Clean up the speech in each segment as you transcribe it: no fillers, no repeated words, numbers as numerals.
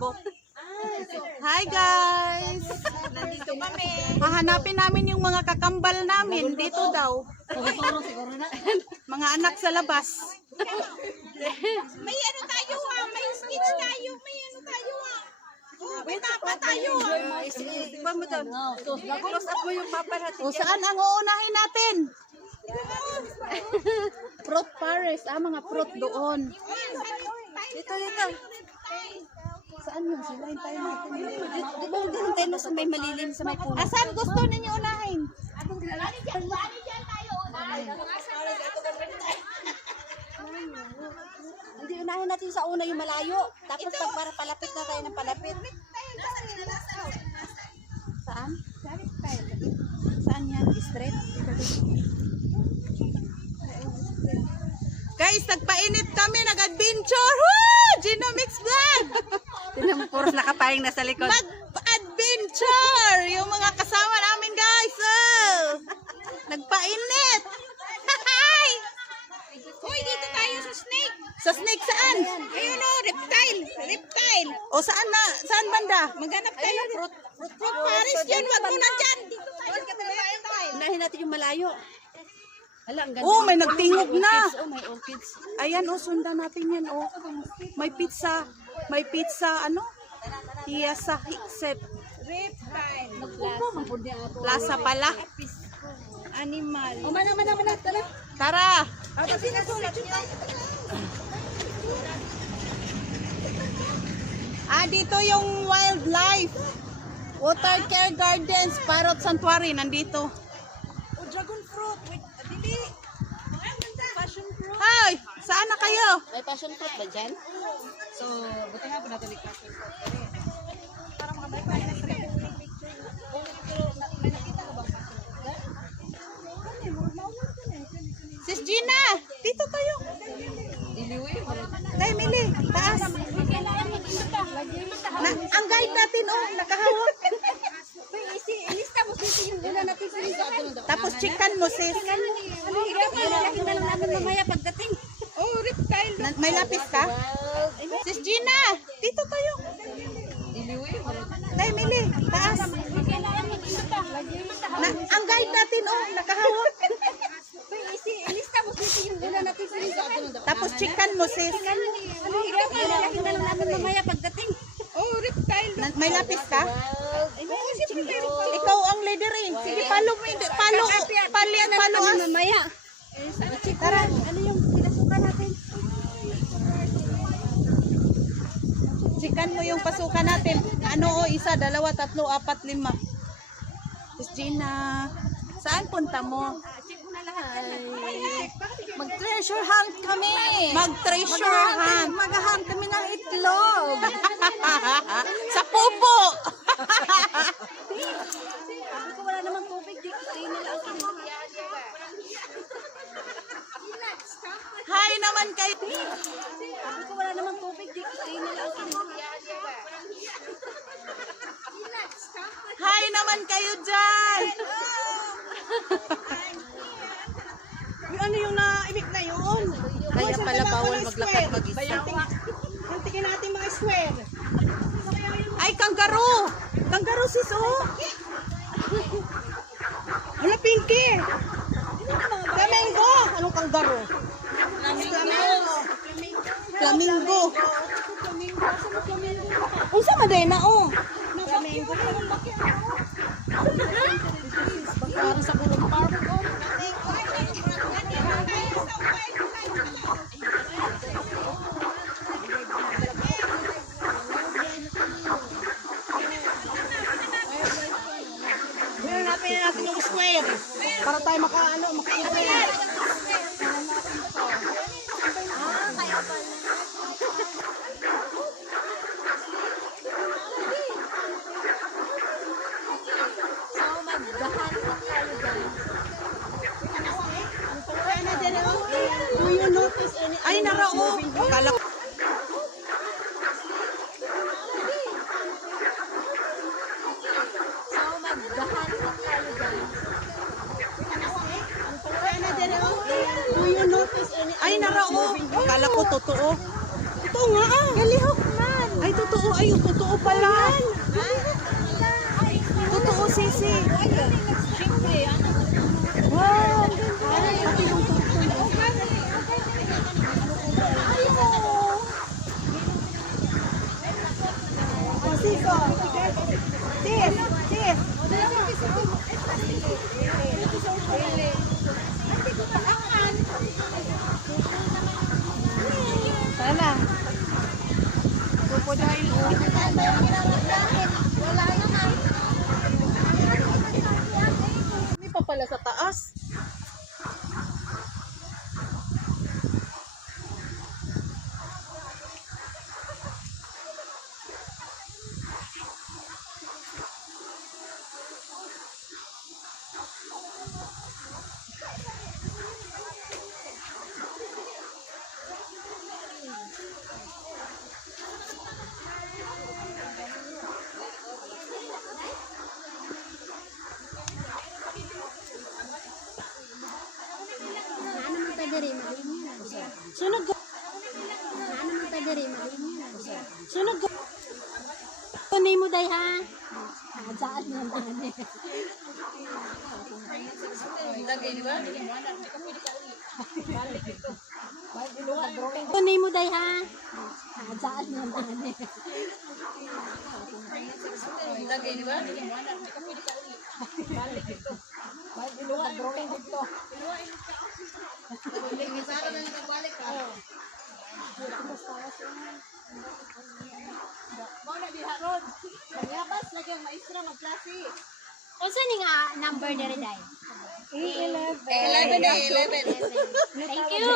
Facebook. Hi guys! Nandito kami. Hahanapin namin yung mga kakambal namin. Dito daw. Mga anak sa labas. May ano tayo ha, may speech tayo, may ano tayo ha. Oh, may tapa tayo ha. Iba mo doon. Close up mo yung papa natin. O saan ang uunahin natin? Fruit Paris. Mga fruit doon. Dito, dito. Saan yun? Silahin tayo natin. Dito, ganun tayo sa may malilim, sa may puno. Saan gusto ninyo unahin? Hindi, unahin natin sa una yung malayo. Tapos pag para palapit na tayo ng palapit. Saan? Saan yan? Straight? Guys, nagpainit kami, nag-adventure! Woo! Genomics Vlog! Puros nakaparing na sa likod. Mag-adventure! Yung mga kasama namin, guys! Oh! Nagpainit! Hi! Uy, dito tayo sa snake. Sa snake saan? Ayun o, reptile. Reptile. O saan na? Saan banda? Maghanap tayo. Fruit Paris yun, wag mo na dyan. Dito tayo. Unahin natin yung malayo. Hala, ang ganda. Oh, may nagtingog na. Oh, may orchids. Ayan, sundan natin yan, May pizza. May pizza, Hiyasa Hikset. Reptile. Plaza pala. Animal. Tara. Tara. Dito yung wildlife. Water Care Gardens, Parrot Sanctuary, nandito. Dragon fruit. Wait, dili. Passion fruit. Hi! Saan na kayo? May passion fruit ba dyan? So, buti nga po natin yung passion fruit. Para makabalik tayo ng picture. May nakita ko bang passion fruit? Sis Gina, dito tayo. Diliwi. Tay, Mili, taas. Ang guide natin, nakahawak. Ilista mo dito yung una natin sa Tapos chikan mo, sis. Ano, ilalaki na lang namin mamaya pagdating. Oh, reptile. May lapis ka? Sis Gina, dito tayo. Diliwi. Tay, Mili, taas. Ang guide natin, nakahawak. Ilista mo dito yung una natin sa Tapos chikan mo, sis. Ano, ilalaki na lang namin mamaya pagdating. Oh, reptile. May lapis ka? Oo, siyempre may reptile. Ikaw ang leader eh. Sige, follow us. Mamaya. Tara. Ano yung pinasukan natin? Chikan mo yung pasukan natin. Isa, dalawa, tatlo, apat, lima. Sis Gina, saan punta mo? Mag-treasure hunt kami. Mag-treasure hunt. Mag-hunt kami ng itlog. Sa pupo. Sabi ko wala namang tubig. Di na lang kami. Hi naman kayo. Sabi ko wala namang tubig. Di na lang kami. Hi naman kayo dyan. Ano yung naibig na yun? Kaya pala bawal maglakad mag-isa. Tingnan natin mga square. Ay, kangaroo. Kangaroo sis, Ano, Pinky? Flamingo. Anong kangaroo? Flamingo. Unsa madena, Flamingo. Parang sa Bulong Park. Hanapin natin yung square. Para tayo maka-enjoy. Ay, narao. Akala ko. Ay, narao. Akala ko totoo. Ito nga, galihok man. Ay, totoo. totoo. Ay, totoo pala. Totoo, Sisi. Wow. Pati yung Siko. Sis. Sis. Sana. Pupudahin mo. Hindi pa pala sa taas. Sunod ko. Sunod ko. Tunay mo day ha. Saan mo na. Tunay mo day ha. Saan mo na. Unsa ni nga number diri day? 11. Thank you.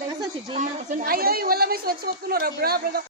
Asa si Gina? Ay, wala may suwat-suwat ko no, rabra.